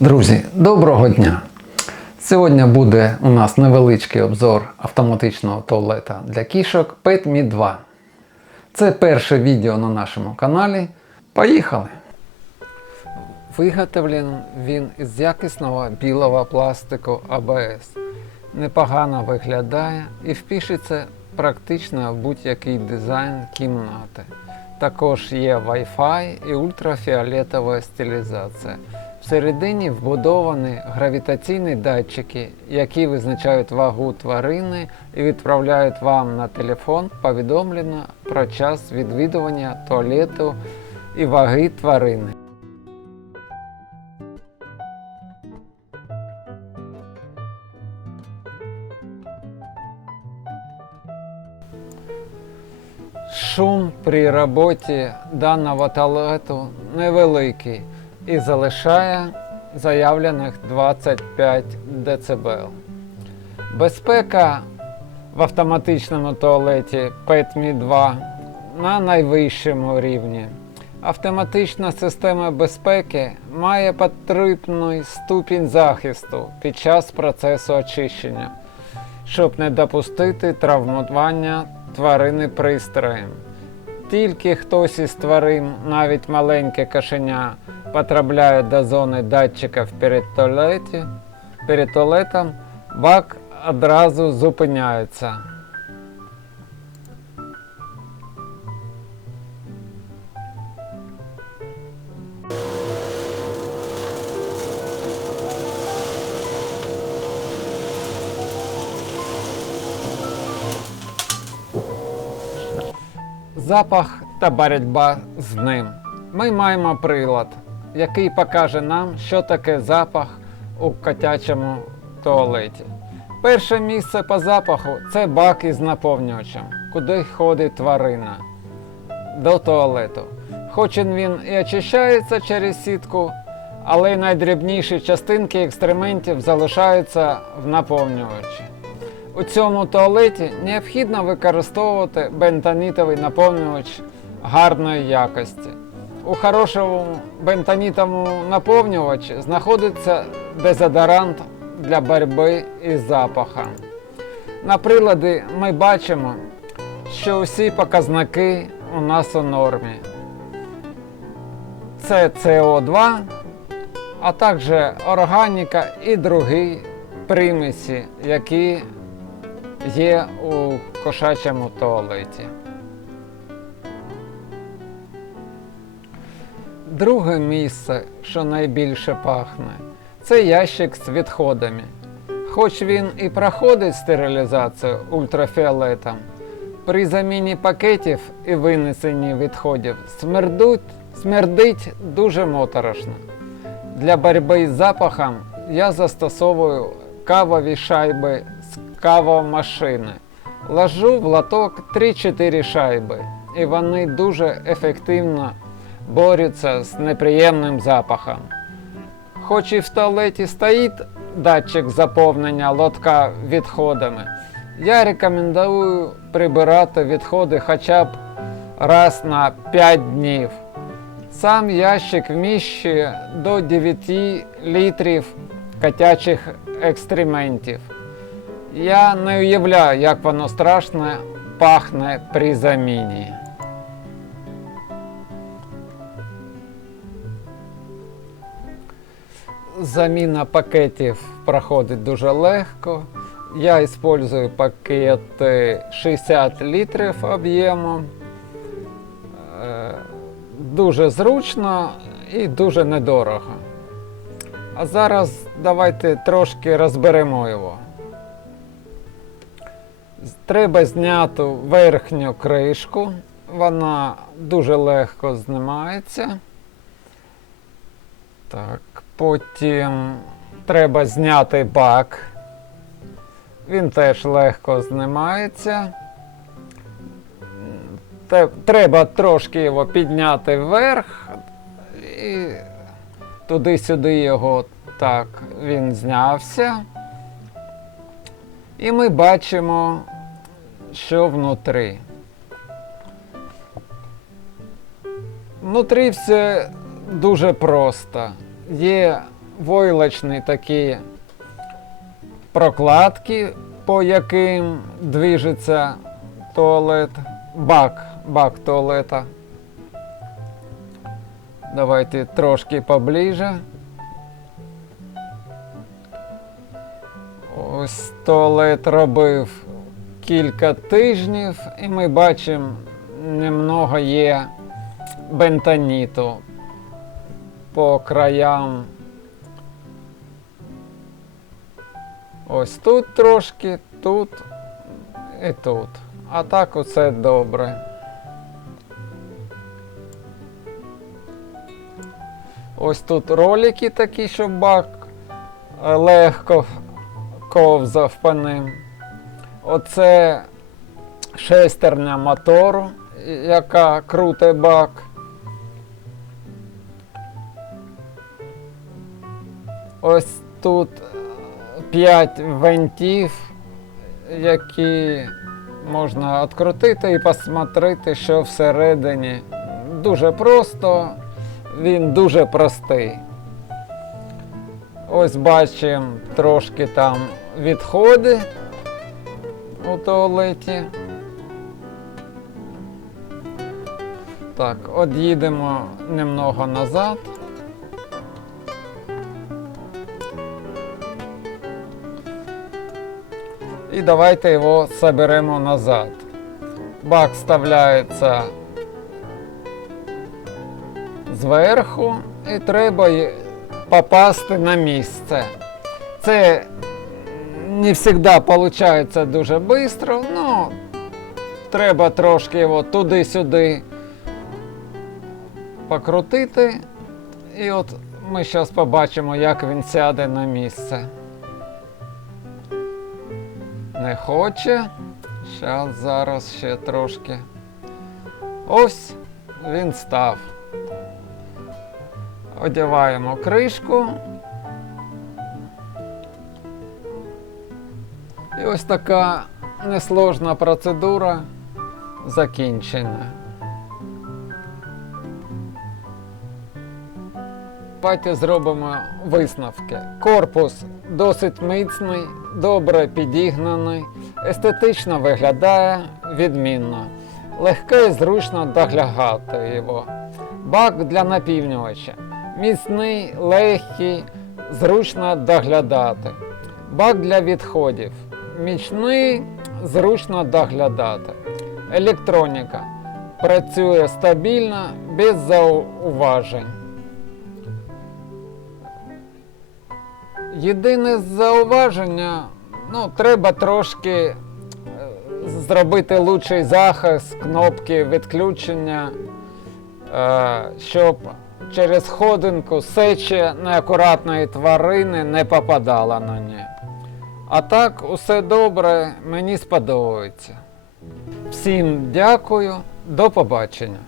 Друзі, доброго дня! Сьогодні буде у нас невеличкий обзор автоматичного туалета для кішок PetMe 2. Це перше відео на нашому каналі. Поїхали! Виготовлений він із якісного білого пластику АБС. Непогано виглядає і впишеться практично в будь-який дизайн кімнати. Також є Wi-Fi і ультрафіолетова стилізація. Всередині вбудовані гравітаційні датчики, які визначають вагу тварини і відправляють вам на телефон повідомлення про час відвідування туалету і ваги тварини. Шум при роботі даного туалету невеликий і залишає заявлених 25 дБ. Безпека в автоматичному туалеті PetMe 2 на найвищому рівні. Автоматична система безпеки має потрібний ступінь захисту під час процесу очищення, щоб не допустити травмування тварини пристроєм. Тільки хтось із тварин, навіть маленьке кошеня, потрапляє до зони датчиків перед, туалеті, перед туалетом, бак одразу зупиняється. Запах та боротьба з ним. Ми маємо прилад, який покаже нам, що таке запах у котячому туалеті. Перше місце по запаху це бак із наповнювачем, куди ходить тварина до туалету. Хоч він і очищається через сітку, але й найдрібніші частинки екстрементів залишаються в наповнювачі. У цьому туалеті необхідно використовувати бентонітовий наповнювач гарної якості. У хорошому бентонітовому наповнювачі знаходиться дезодорант для боротьби із запахом. На приладі ми бачимо, що усі показники у нас у нормі. Це СО2, а також органіка і другі примісі, які є у кошачому туалеті. Друге місце, що найбільше пахне, це ящик з відходами. Хоч він і проходить стерилізацію ультрафіолетом, при заміні пакетів і винесенні відходів смердуть, смердить дуже моторошно. Для боротьби з запахом я застосовую кавові шайби з кавомашини. Ложу в лоток 3-4 шайби, і вони дуже ефективно борються з неприємним запахом. Хоч і в туалеті стоїть датчик заповнення лотка відходами, я рекомендую прибирати відходи хоча б раз на 5 днів. Сам ящик вміщує до 9 літрів котячих екстрементів. Я не уявляю, як воно страшно пахне при заміні. Заміна пакетів проходить дуже легко. Я використовую пакети 60 літрів об'єму. Е, Дуже зручно і дуже недорого. А зараз давайте трошки розберемо його. Треба зняти верхню кришку, вона дуже легко знімається. Так, потім треба зняти бак. Він теж легко знімається. Треба трошки його підняти вверх і туди-сюди його так він знявся. І ми бачимо, що внутрі. Внутрі все дуже просто. Є войлочні такі прокладки, по яким движеться туалет, бак, бак туалета. Давайте трошки поближе. Ось туалет робив кілька тижнів, і ми бачимо, немного є бентоніту по краям. Ось тут трошки, тут і тут. А так усе добре. Ось тут ролики такі, щоб бак легко ковзав по ним. Оце шестерня мотору, яка круте бак. Ось тут 5 винтів, які можна відкрутити і посмотрити, що всередині. Дуже просто, він дуже простий. Ось бачимо трошки там відходи у туалеті. Так, од'їдемо немного назад. І давайте його соберемо назад. Бак вставляється зверху і треба попасти на місце. Це не завжди виходить дуже швидко, але треба трошки його туди-сюди покрутити. І от ми зараз побачимо, як він сяде на місце. Не хоче. Зараз, зараз ще трошки. Ось він став. Одягаємо кришку. І ось така несложна процедура закінчена. Давайте зробимо висновки. Корпус досить міцний, добре підігнаний, естетично виглядає відмінно. Легко і зручно доглядати його. Бак для напівнювача. Міцний, легкий, зручно доглядати. Бак для відходів. Мічний, зручно доглядати. Електроніка. Працює стабільно, без зауважень. Єдине зауваження, ну, треба трошки е, зробити лучший захист кнопки відключення, е, щоб через ходинку сечі неакуратної тварини не попадала на неї. А так, усе добре, мені сподобається. Всім дякую, до побачення.